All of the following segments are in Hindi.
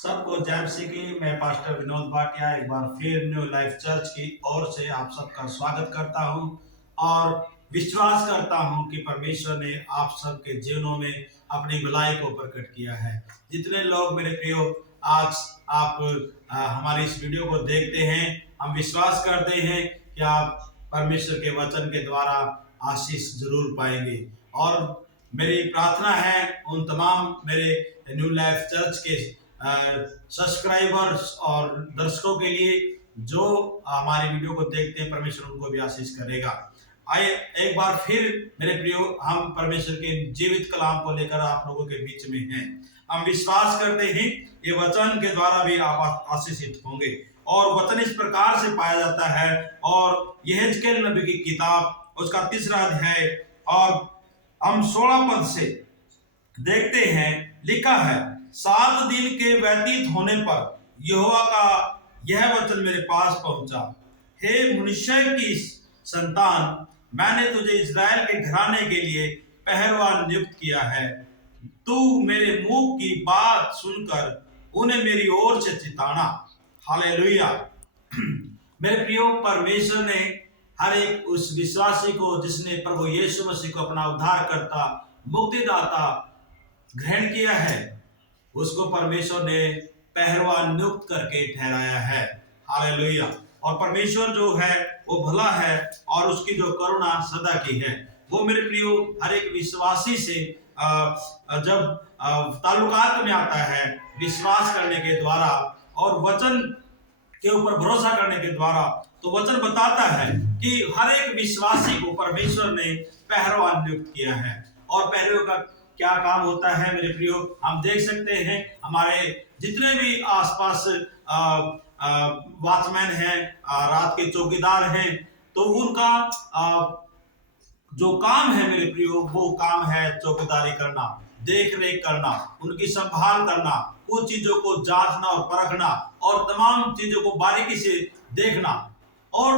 सबको जय मसीह की। मैं पास्टर विनोद भाटिया एक बार फिर न्यू लाइफ चर्च की ओर से आप सबका स्वागत करता हूं और विश्वास करता हूं कि परमेश्वर ने आप सबके जीवनों में अपनी भलाई को प्रकट किया है। जितने लोग मेरे प्रियो आज आप हमारी इस वीडियो को देखते हैं, हम विश्वास करते हैं कि आप परमेश्वर के वचन के द्वारा आशीष जरूर पाएंगे। और मेरी प्रार्थना है उन तमाम मेरे न्यू लाइफ चर्च के सब्सक्राइबर्स और दर्शकों के लिए जो हमारी वीडियो को देखते हैं, परमेश्वर उनको भी आशीष करेगा। आइए एक बार फिर मेरे प्रियो, हम परमेश्वर के जीवित कलाम को लेकर आप लोगों के बीच में हैं। हम विश्वास करते हैं ये वचन के द्वारा भी आप आशीषित होंगे। और वचन इस प्रकार से पाया जाता है, और यहेजकेल नबी की किताब उसका 3रा अध्याय और हम 16 पद से देखते हैं, लिखा है, 7 दिन के व्यतीत होने पर यहोवा का यह वचन मेरे पास पहुंचा। हे मनुष्य की संतान, मैंने तुझे इस्राएल के घराने के लिए पहलवान नियुक्त किया है। तू मेरे मुंह की बात सुनकर उन्हें मेरी ओर से चिताना। हालेलुया। मेरे प्रियो, परमेश्वर ने हर एक उस विश्वासी को जिसने प्रभु यीशु मसीह को अपना उद्धारकर्ता मुक्तिदाता ग्रहण किया है, उसको परमेश्वर ने पहलवान नियुक्त करके ठहराया है। हालेलुया। और परमेश्वर जो है वो भला है और उसकी जो करुणा सदा की है। वो मेरे प्रियो हर एक विश्वासी से जब ताल्लुकात में आता है, विश्वास करने के द्वारा और वचन के ऊपर भरोसा करने के द्वारा, तो वचन बताता है कि हर एक विश्वासी को परमेश्वर ने पहलवान नियुक्त किया है। और पहलवान का क्या काम होता है मेरे प्रियो, हम देख सकते हैं हमारे जितने भी आसपास वॉचमैन हैं, रात के चौकीदार हैं, तो उनका जो काम है मेरे प्रियो, वो काम है चौकीदारी करना, देख रेख करना, उनकी संभाल करना, कुछ चीजों को जांचना और परखना और तमाम चीजों को बारीकी से देखना। और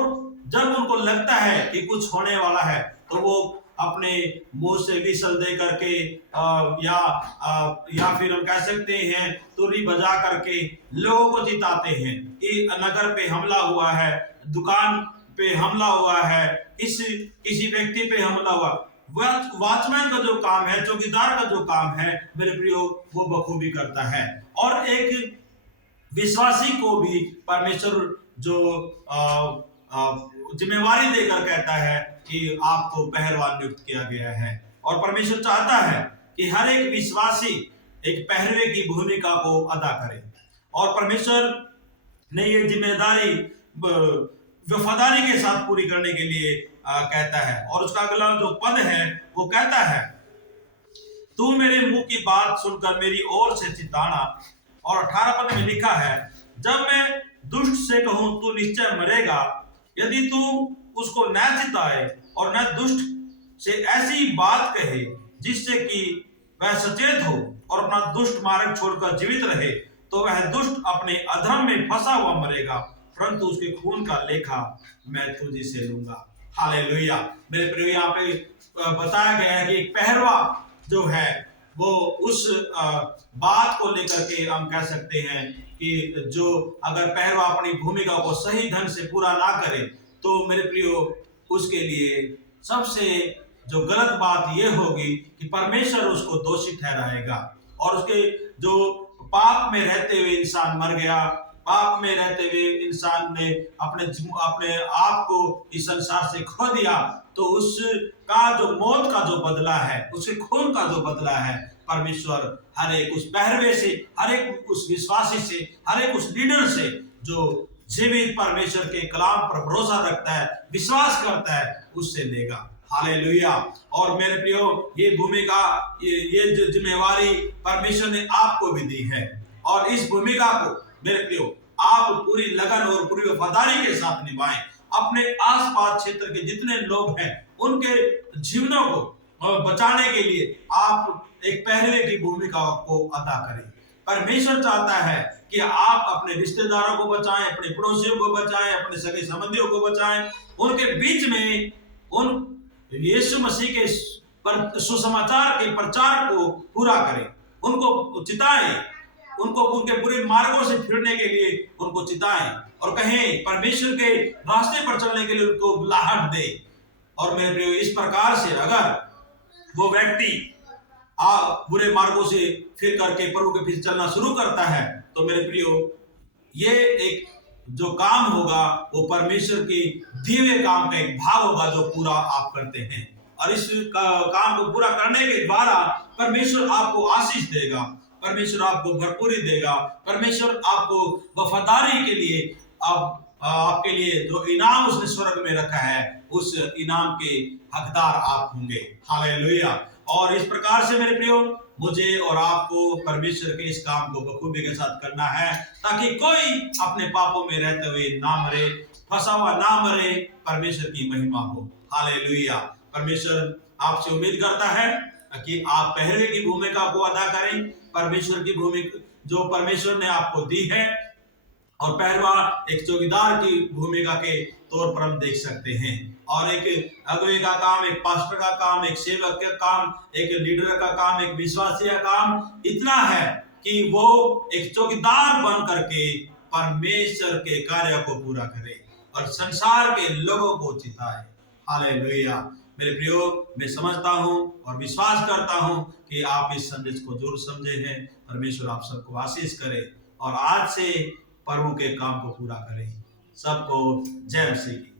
जब उनको लगता है कि कुछ होने वाला है, तो वो अपने मुंह से विसल दे करके या फिर हम कह सकते हैं तुरही बजा करके लोगों को चिताते हैं कि नगर पे हमला हुआ है, दुकान पे हमला हुआ है, किसी व्यक्ति पे हमला हुआ। वॉचमैन का जो काम है, चौकीदार का जो काम है मेरे प्रियो, वो बखूबी करता है। और एक विश्वासी को भी परमेश्वर जो जिम्मेवारी देकर कहता है कि आपको पहलवान नियुक्त किया गया है। और परमेश्वर चाहता है कि हर एक विश्वासी एक पहलवे की भूमिका को अदा करे। और परमेश्वर ने ये जिम्मेदारी वफादारी के साथ पूरी करने के लिए कहता है। और उसका अगला जो पद है वो कहता है, तू मेरे मुंह की बात सुनकर मेरी ओर से चिताना। और 18 पद में लिखा है, जब मैं दुष्ट से कहूं तू निश्चय मरेगा, यदि तू उसको न चिताए और न दुष्ट से ऐसी बात कहे जिससे कि वह सचेत हो और अपना दुष्ट मार्ग छोड़कर जीवित रहे, तो वह दुष्ट अपने अधर्म में फंसा हुआ मरेगा, परंतु उसके खून का लेखा मैं तुझे से लूंगा। हालेलुया। मेरे प्रियो, यहाँ पे बताया गया है कि एक पहलवा जो है वो उस बात को लेकर के हम कह सकते हैं कि जो अगर पहलवा अपनी भूमिका को सही ढंग से पूरा ना करे, तो मेरे प्रियो उसके लिए सबसे जो गलत बात यह होगी कि परमेश्वर उसको दोषी ठहराएगा। और उसके जो पाप में रहते हुए इंसान मर गया, पाप में रहते हुए इंसान ने अपने आप को इस संसार से खो दिया, तो उसका जो मौत का जो बदला है, उसके खून का जो बदला है, परमेश्वर हर एक उस पहलवे से, हर एक उस विश्वासी से, हर एक उस लीडर से जो जीवित परमेश्वर के कलाम पर भरोसा रखता है, विश्वास करता है, उससे लेगा। हालेलुया। और मेरे प्रियो, ये भूमिका, ये जो जिम्मेवारी परमेश्वर ने आपको भी दी है। और इस भूमिका को मेरे प्रियो आप पूरी लगन और पूरी वफादारी के साथ निभाएं। अपने आसपास क्षेत्र के जितने लोग हैं उनके जीवनों को बचाने के लिए आप एक पहलवे की भूमिका को अदा करें। परमेश्वर चाहता है कि आप अपने रिश्तेदारों को बचाएं, अपने पड़ोसियों को बचाएं, अपने सगे संबंधियों को बचाएं, उनके बीच में उन यीशु मसीह के सुसमाचार के प्रचार को पूरा करें, उनको चिताएं, उनको उनके बुरे मार्गों से फिरने के लिए उनको चिताएं और कहें, परमेश्वर के रास्ते पर चलने के लिए उनको बुलाहट दे। और मेरे प्रियो, इस प्रकार से अगर वो व्यक्ति बुरे मार्गों से फिर करके प्रभु के पीछे चलना शुरू करता है, तो मेरे प्रियो, ये एक जो काम होगा वो परमेश्वर के दिए हुए काम का एक भाग होगा जो पूरा आप करते हैं। और इस काम को पूरा करने के द्वारा परमेश्वर आपको आशीष देगा, परमेश्वर आपको भरपूरी देगा, परमेश्वर आपको वफादारी के लिए आपके लिए जो इनाम उसने स्वर्ग में रखा है, उस इनाम के हकदार आप होंगे। हालेलुया। और इस प्रकार से मेरे प्रियो, मुझे और आपको परमेश्वर के इस काम को बखूबी के साथ करना है, ताकि कोई अपने पापों में रहते हुए ना मरे, फंसा हुआ ना मरे, परमेश्वर की महिमा हो। हालेलुया। परमेश्वर आपसे उम्मीद करता है कि आप पहरे की भूमिका को अदा करें, परमेश्वर की भूमिका जो परमेश्वर ने आपको दी है। और पहलवा एक चौकीदार की भूमिका के तौर पर हम देख सकते हैं। और एक अगुवे का काम, एक पास्टर का काम, एक सेवक का काम, एक लीडर का काम, एक विश्वासी का काम इतना है कि वो एक चौकीदार बन करके परमेश्वर के कार्य को पूरा करे और संसार के लोगों को चिताए। हालेलुया। मेरे प्रियो, मैं समझता हूं और विश्वास करता हूं कि आप इस संदेश को जरूर समझे हैं। परमेश्वर आप सबको आशीष करे और आज से प्रभु के काम को पूरा करें। सबको जय मसीह।